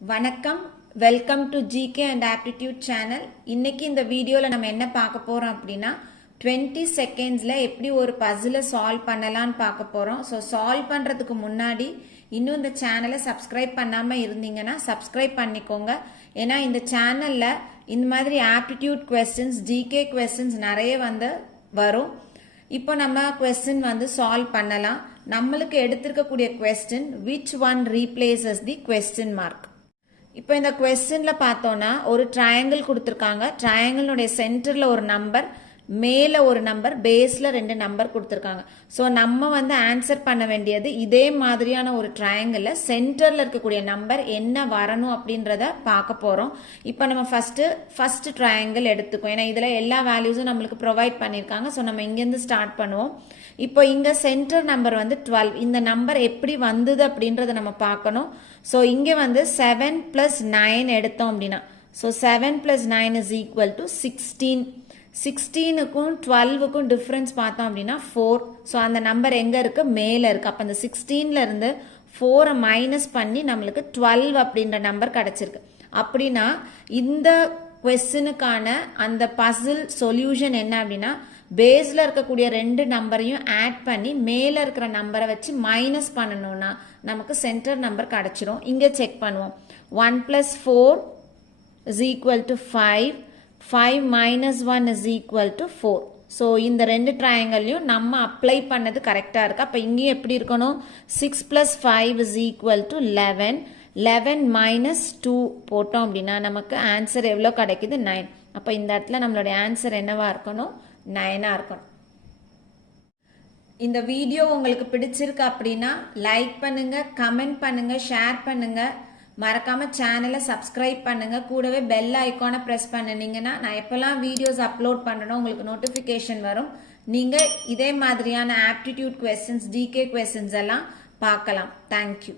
வணக்கம், welcome to GK and aptitude channel. இன்னைக்கு இந்த வீடியோவில் நம்ம என்ன பார்க்க போகிறோம் அப்படின்னா 20 செகண்ட்ஸில் எப்படி ஒரு பசிலை சால்வ் பண்ணலான்னு பார்க்க போகிறோம். ஸோ சால்வ் பண்ணுறதுக்கு முன்னாடி இன்னும் இந்த சேனலை சப்ஸ்கிரைப் பண்ணாமல் இருந்தீங்கன்னா சப்ஸ்கிரைப் பண்ணிக்கோங்க. ஏன்னா இந்த சேனலில் இந்த மாதிரி ஆப்டிடியூட் கொஸ்டின்ஸ், ஜிகே கொஸ்டின்ஸ் நிறைய வரும். இப்போ நம்ம கொஸ்டின் சால்வ் பண்ணலாம். நம்மளுக்கு எடுத்திருக்கக்கூடிய question which one replaces the question mark. இப்போ இந்த கொஸ்டின்ல பார்த்தோம்னா ஒரு ட்ரையாங்கிள் கொடுத்துருக்காங்க. ட்ரையாங்கிளுடைய சென்டரில் ஒரு நம்பர், மேலே ஒரு நம்பர், பேஸில் 2 நம்பர் கொடுத்துருக்காங்க. ஸோ நம்ம ஆன்சர் பண்ண வேண்டியது இதே மாதிரியான ஒரு ட்ரையாங்கிளில் சென்டரில் இருக்கக்கூடிய நம்பர் என்ன வரணும் அப்படின்றத பார்க்க போகிறோம். இப்போ நம்ம ஃபஸ்ட்டு ட்ரையாங்கிள் எடுத்துக்கோம். ஏன்னா இதில் எல்லா வேல்யூஸும் நம்மளுக்கு ப்ரொவைட் பண்ணியிருக்காங்க. ஸோ நம்ம இங்கேருந்து ஸ்டார்ட் பண்ணுவோம். இப்போ இங்கே சென்டர் நம்பர் 12. இந்த நம்பர் எப்படி வந்தது அப்படின்றத நம்ம பார்க்கணும். ஸோ இங்கே 7 + 9 எடுத்தோம் அப்படின்னா, ஸோ 7 + 9 is equal to 16. 16க்கும் 12க்கும் டிஃப்ரென்ஸ் பார்த்தோம் அப்படின்னா 4. ஸோ அந்த நம்பர் எங்கே இருக்குது? மேலே இருக்குது. அப்போ அந்த 16லேருந்து 4 மைனஸ் பண்ணி நம்மளுக்கு 12 அப்படின்ற நம்பர் கிடச்சிருக்கு. அப்படின்னா இந்த கொஸ்டினுக்கான அந்த பசில் சொல்யூஷன் என்ன அப்படின்னா, பேஸில் இருக்கக்கூடிய 2 நம்பரையும் ஆட் பண்ணி மேலே இருக்கிற நம்பரை வச்சு மைனஸ் பண்ணணும்னா நமக்கு சென்டர் நம்பர் கிடச்சிரும். இங்கே செக் பண்ணுவோம். 1 + 4 is equal to 5. 5 - 1 is equal to 4. So இந்த 2 ட்ரையாங்கிளையும் நம்ம அப்ளை பண்ணது கரெக்டாக இருக்குது. அப்போ இங்கேயும் எப்படி இருக்கணும்? 6 + 5 is equal to 11. 11 - 2 போட்டோம் அப்படின்னா நமக்கு ஆன்சர் எவ்வளோ கிடைக்குது? 9. அப்போ இந்த இடத்துல நம்மளுடைய ஆன்சர் என்னவா இருக்கணும்? 9ஆக இருக்கணும். இந்த வீடியோ உங்களுக்கு பிடிச்சிருக்கு அப்படின்னா லைக் பண்ணுங்கள், கமெண்ட் பண்ணுங்கள், ஷேர் பண்ணுங்கள். மறக்காமல் சேனலை சப்ஸ்கிரைப் பண்ணுங்கள். கூடவே பெல் ஐக்கானை ப்ரெஸ் பண்ணினீங்கன்னா நான் எப்போல்லாம் வீடியோஸ் அப்லோட் பண்ணுறேனோ உங்களுக்கு நோட்டிஃபிகேஷன் வரும். நீங்கள் இதே மாதிரியான ஆப்டிடியூட் கொஸ்டின்ஸ், ஜிகே கொஸ்டின்ஸ் எல்லாம் பார்க்கலாம். தேங்க்யூ.